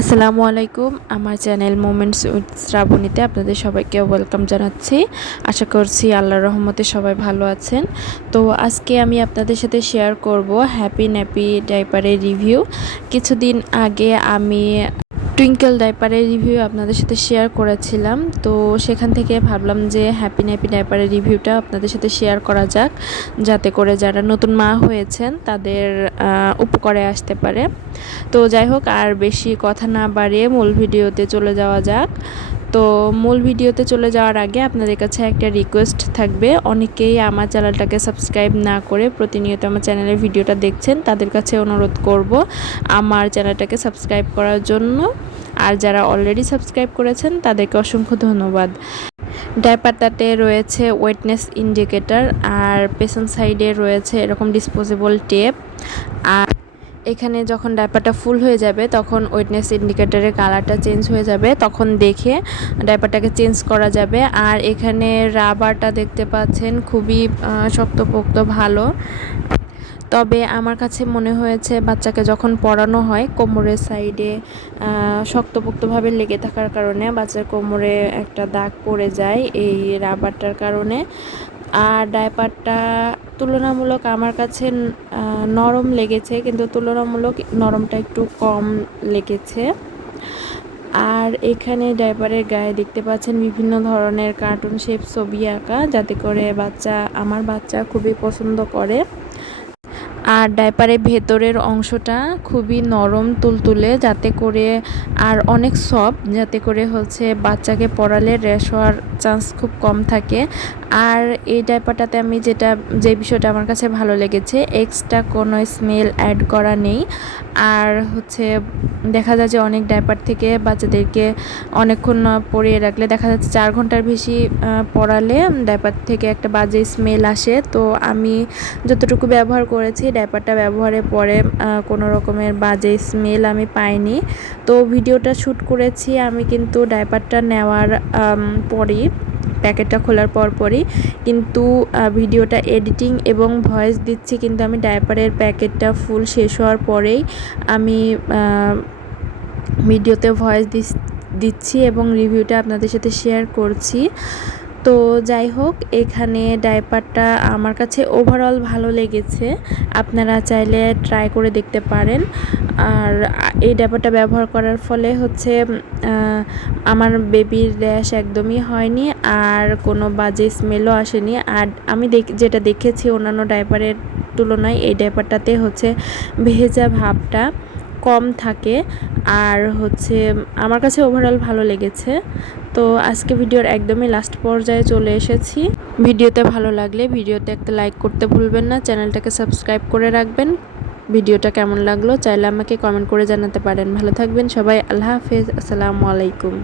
আসসালামু আলাইকুম, আমার চ্যানেল মোমেন্টস উইথ শ্রাবণীতে আপনাদের সবাইকে ওয়েলকাম জানাচ্ছি। আশা করছি আল্লাহর রহমতে সবাই ভালো আছেন। তো আজকে আমি আপনাদের সাথে শেয়ার করব হ্যাপি ন্যাপি ডাইপারের রিভিউ কিছুদিন আগে আমি টুইঙ্কেল ডাইপারের রিভিউ আপনাদের সাথে শেয়ার করেছিলাম। তো সেখান থেকে ভাবলাম যে হ্যাপি ন্যাপি ডাইপারের রিভিউটা আপনাদের সাথে শেয়ার করা যাক, যাতে করে যারা নতুন মা হয়েছেন তাদের উপকারে আসতে পারে। তো যাই হোক, আর বেশি কথা না বাড়িয়ে মূল ভিডিওতে চলে যাওয়া যাক। তো মূল ভিডিওতে চলে যাওয়ার আগে আপনাদের কাছে একটা রিকোয়েস্ট থাকবে। অনেকেই আমার চ্যানেলটাকে সাবস্ক্রাইব না করে প্রতিনিয়ত আমার চ্যানেলের ভিডিওটা দেখছেন, তাদের কাছে অনুরোধ করব আমার চ্যানেলটাকে সাবস্ক্রাইব করার জন্য। আর যারা অলরেডি সাবস্ক্রাইব করেছেন, তাদেরকে অসংখ্য ধন্যবাদ। ডাইপারটাতে রয়েছে ওয়েটনেস ইন্ডিকেটার আর পেছন সাইডে রয়েছে এরকম ডিসপোজেবল টেপ আর এখানে যখন ডাইপারটা ফুল হয়ে যাবে, তখন ওয়েটনেস ইন্ডিকেটারের কালারটা চেঞ্জ হয়ে যাবে। তখন দেখে ডাইপারটাকে চেঞ্জ করা যাবে। আর এখানে রাবারটা দেখতে পাচ্ছেন, খুবই শক্তপোক্ত, ভালো। তবে আমার কাছে মনে হয়েছে বাচ্চাকে যখন পড়ানো হয় কোমরের সাইডে শক্তপোক্তভাবে লেগে থাকার কারণে বাচ্চার কোমরে একটা দাগ পড়ে যায় এই রাবারটার কারণে। আর ডাইপারটা তুলনামূলক আমার কাছে নরম লেগেছে কিন্তু তুলনামূলক নরমটা একটু কম লেগেছে। আর এখানে ডাইপারের গায়ে দেখতে পাচ্ছেন বিভিন্ন ধরনের কার্টুন শেপ ছবি আঁকা যাতে করে বাচ্চা, আমার বাচ্চা খুবই পছন্দ করে। আর ডাইপারের ভেতরের অংশটা খুবই নরম তুলতুলে যাতে করে আর অনেক সফট, যাতে করে হচ্ছে বাচ্চাকে পড়ালে র্যাশ হওয়ার চান্স খুব কম থাকে। আর এই ডাইপারটাতে আমি যেটা, যে বিষয়টা আমার কাছে ভালো লেগেছে এক্সট্রা কোনো স্মেল অ্যাড করা নেই। আর হচ্ছে, দেখা যায় যে অনেক ডাইপার থেকে বাচ্চাদেরকে অনেকক্ষণ পরিয়ে রাখলে, দেখা যাচ্ছে চার ঘণ্টার বেশি পড়ালে ডাইপার থেকে একটা বাজে স্মেল আসে। তো আমি যতটুকু ব্যবহার করেছি ডাইপারটা ব্যবহারের পরে কোনো রকমের বাজে স্মেল আমি পাইনি। তো ভিডিওটা শ্যুট করেছি, আমি কিন্তু ডাইপারটা নেওয়ার পরই। প্যাকেটটা খোলার পর পরই। কিন্তু ভিডিওটা এডিটিং এবং ভয়েস দিচ্ছি, কিন্তু আমি ডায়পারের প্যাকেটটা ফুল শেষ হওয়ার পরেই আমি ভিডিওতে ভয়েস দিচ্ছি এবং রিভিউটা আপনাদের সাথে শেয়ার করছি। তো যাই হোক, এখানে ডাইপারটা আমার কাছে ওভারঅল ভালো লেগেছে। আপনারা চাইলে ট্রাই করে দেখতে পারেন। আর এই ডাইপারটা ব্যবহার করার ফলে হচ্ছে আমার বেবির র্যাশ একদমই হয়নি আর কোনো বাজে স্মেলও আসেনি। আর আমি যেটা দেখেছি অন্যান্য ডাইপারের তুলনায়, এই ডাইপারটাতে হচ্ছে ভেজা ভাবটা। কম থাকে। আর হচ্ছে আমার কাছে ওভারঅল ভালো লেগেছে। তো আজকে ভিডিওর একদমই লাস্ট পর্যায়ে চলে এসেছি। ভিডিওতে ভালো লাগলে ভিডিওতে একটা লাইক করতে ভুলবেন না। চ্যানেলটাকে সাবস্ক্রাইব করে রাখবেন। ভিডিওটা কেমন লাগল চাইলে আমাকে কমেন্ট করে জানাতে পারেন। ভালো থাকবেন সবাই। আল্লাহ হাফেজ। আসসালামু আলাইকুম।